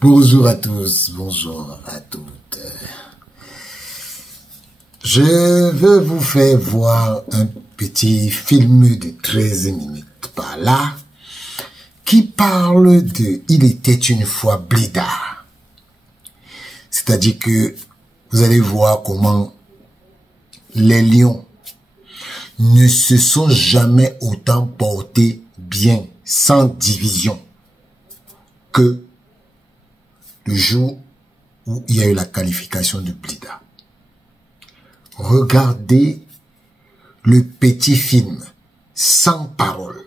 Bonjour à tous, bonjour à toutes. Je veux vous faire voir un petit film de 13 minutes par là qui parle de « Il était une fois Blida ». C'est-à-dire que vous allez voir comment les lions ne se sont jamais autant portés bien, sans division, que le jour où il y a eu la qualification de Blida. Regardez le petit film, sans parole,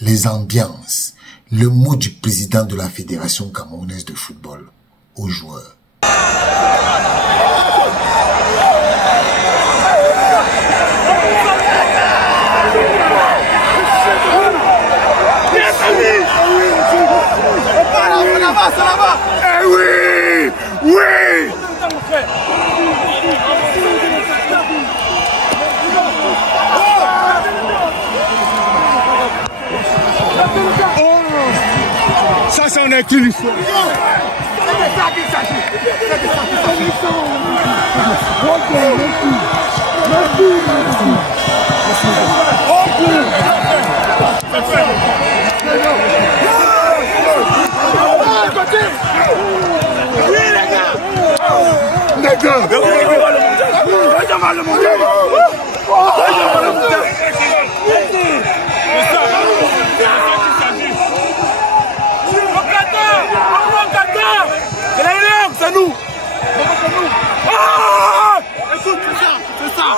les ambiances, le mot du président de la Fédération camerounaise de football aux joueurs. Eh oui! Oui! Ça, c'est un éclipse. C'est nous. Écoute, c'est ça.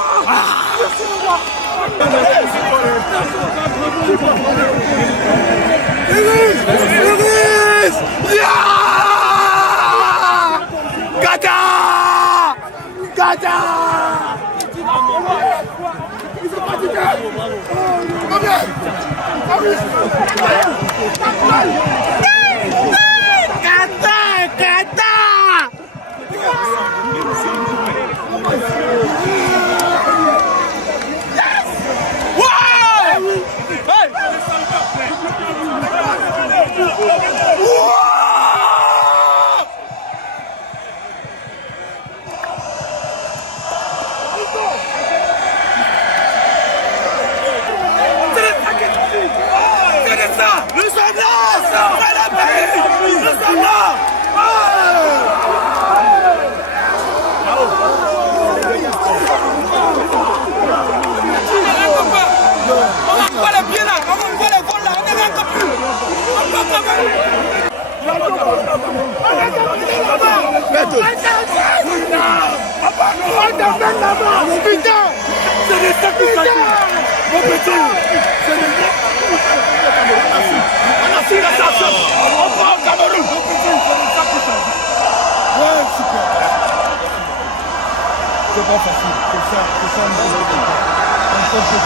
Gata! Gata!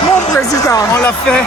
Mon président, on l'a fait.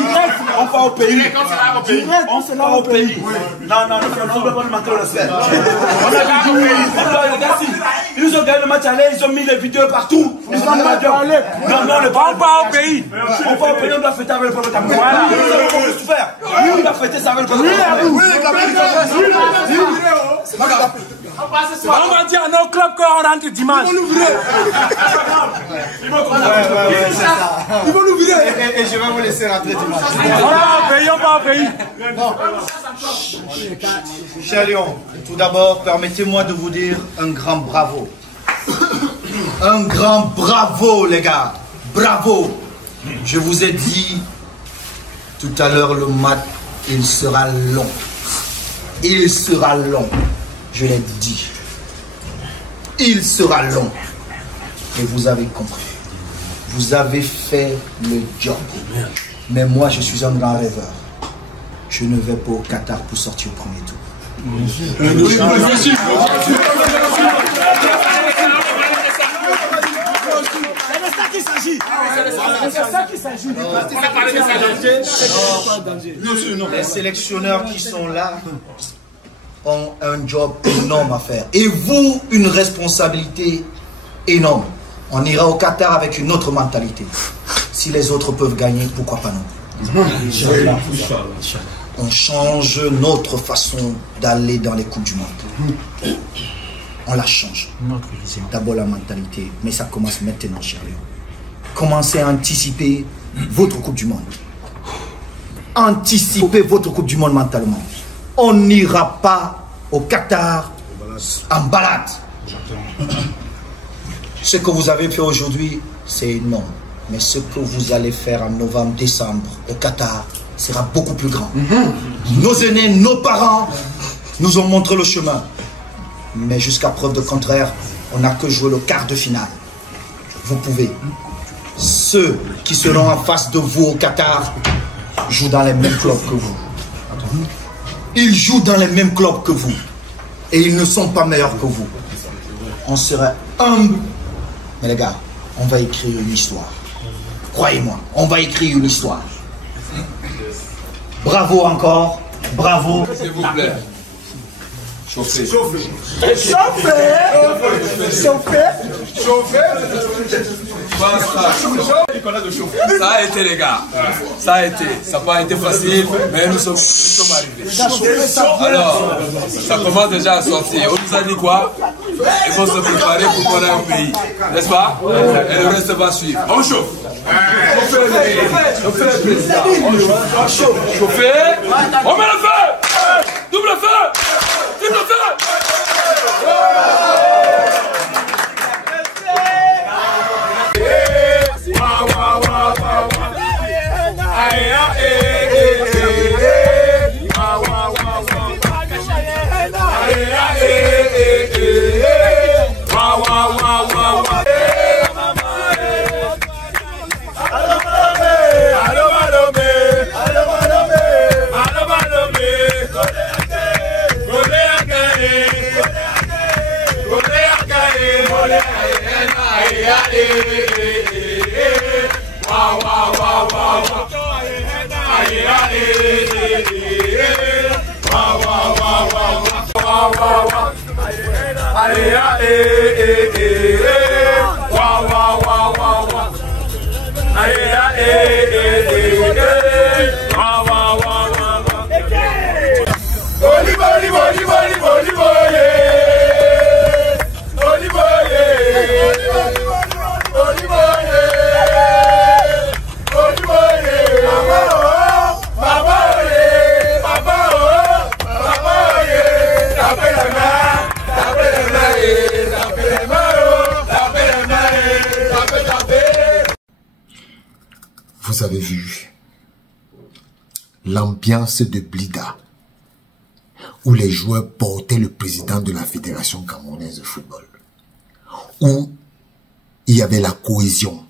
pays. On part au pays. On se l'a au pays. Non, on ne peut pas nous manquer le respect. On a gagné au pays. Ils nous ont gagné le match aller, ils ont mis les vidéos partout. Ils ont pas parlé. Non, on part au pays. On part au pays, on doit fêter avec le peuple camerounais. Voilà. On peut tout faire. On doit fêter ça avec le peuple camerounais. On va dire à nos clubs qu'on rentre dimanche. Ils vont nous virer. Et je vais vous laisser rentrer dimanche. On va au pays. Cher Lyon, tout d'abord, permettez-moi de vous dire un grand bravo. Un grand bravo, les gars. Bravo. Je vous ai dit tout à l'heure, le match, il sera long. Il sera long. Je l'ai dit. Il sera long. Et vous avez compris. Vous avez fait le job. Mais moi, je suis un grand rêveur. Je ne vais pas au Qatar pour sortir au premier tour. C'est ça qu'il s'agit. Les sélectionneurs qui sont là ont un job énorme à faire. Et vous, une responsabilité énorme. On ira au Qatar avec une autre mentalité. Si les autres peuvent gagner, pourquoi pas nous? On change notre façon d'aller dans les Coupes du Monde. On la change. D'abord la mentalité, mais ça commence maintenant, cher Léon. Commencez à anticiper votre Coupe du Monde. Anticipez votre Coupe du Monde mentalement. On n'ira pas au Qatar en balade. Ce que vous avez fait aujourd'hui, c'est énorme. Mais ce que vous allez faire en novembre, décembre au Qatar sera beaucoup plus grand. Nos aînés, nos parents nous ont montré le chemin. Mais jusqu'à preuve de contraire, on n'a que joué le quart de finale. Vous pouvez. Ceux qui seront en face de vous au Qatar jouent dans les mêmes clubs que vous. Ils jouent dans les mêmes clubs que vous. Et ils ne sont pas meilleurs que vous. On serait humble. Mais les gars, on va écrire une histoire. Croyez-moi, on va écrire une histoire. Bravo encore. Bravo. S'il vous plaît. Chauffez. Ça a été, les gars. Ça a été. Ça n'a pas été facile, mais nous sommes arrivés. Alors, ça commence déjà à sortir. On nous a dit quoi? Il faut se préparer pour qu'on aille au pays. N'est-ce pas? Et le reste va suivre. On chauffe. On fait le président. On chauffe. Chauffer. On met le feu. Double feu. Triple feu. Vous avez vu l'ambiance de Blida où les joueurs portaient le président de la Fédération camerounaise de football, où il y avait la cohésion.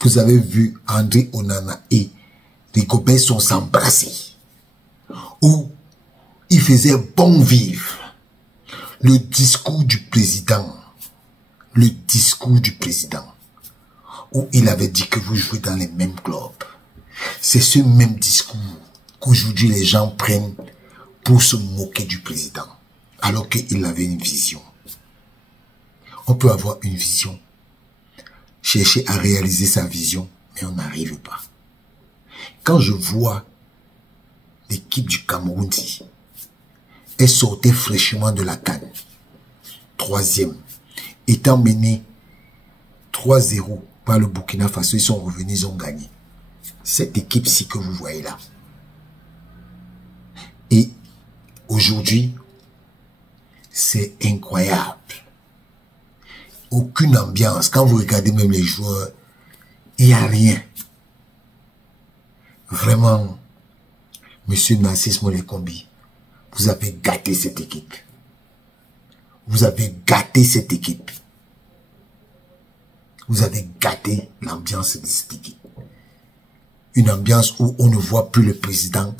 Vous avez vu André Onana et Rigobert sont s'embrasser, où il faisait bon vivre. Le discours du président, où il avait dit que vous jouez dans les mêmes clubs. C'est ce même discours qu'aujourd'hui les gens prennent pour se moquer du président, alors qu'il avait une vision. On peut avoir une vision, chercher à réaliser sa vision, mais on n'arrive pas. Quand je vois l'équipe du Cameroun, elle sortait fraîchement de la CAN, 3e, étant menée 3-0 par le Burkina Faso, ils sont revenus, ils ont gagné. Cette équipe-ci que vous voyez là. Et aujourd'hui, c'est incroyable. Aucune ambiance. Quand vous regardez même les joueurs, il n'y a rien. Vraiment, Monsieur Narcisse Molekombi, vous avez gâté cette équipe. Vous avez gâté cette équipe. Vous avez gâté l'ambiance de cette équipe. Une ambiance où on ne voit plus le président,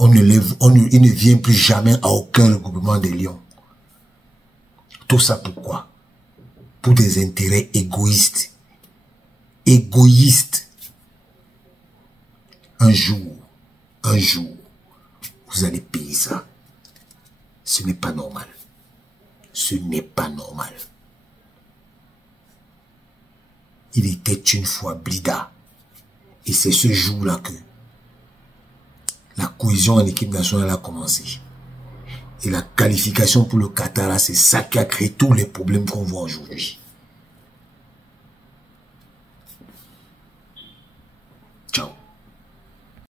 il ne vient plus jamais à aucun regroupement des Lions. Tout ça pourquoi? Pour des intérêts égoïstes. Égoïstes. Un jour, vous allez payer ça. Ce n'est pas normal. Ce n'est pas normal. Il était une fois Blida. Et c'est ce jour-là que la cohésion en équipe nationale a commencé. Et la qualification pour le Qatar, c'est ça qui a créé tous les problèmes qu'on voit aujourd'hui.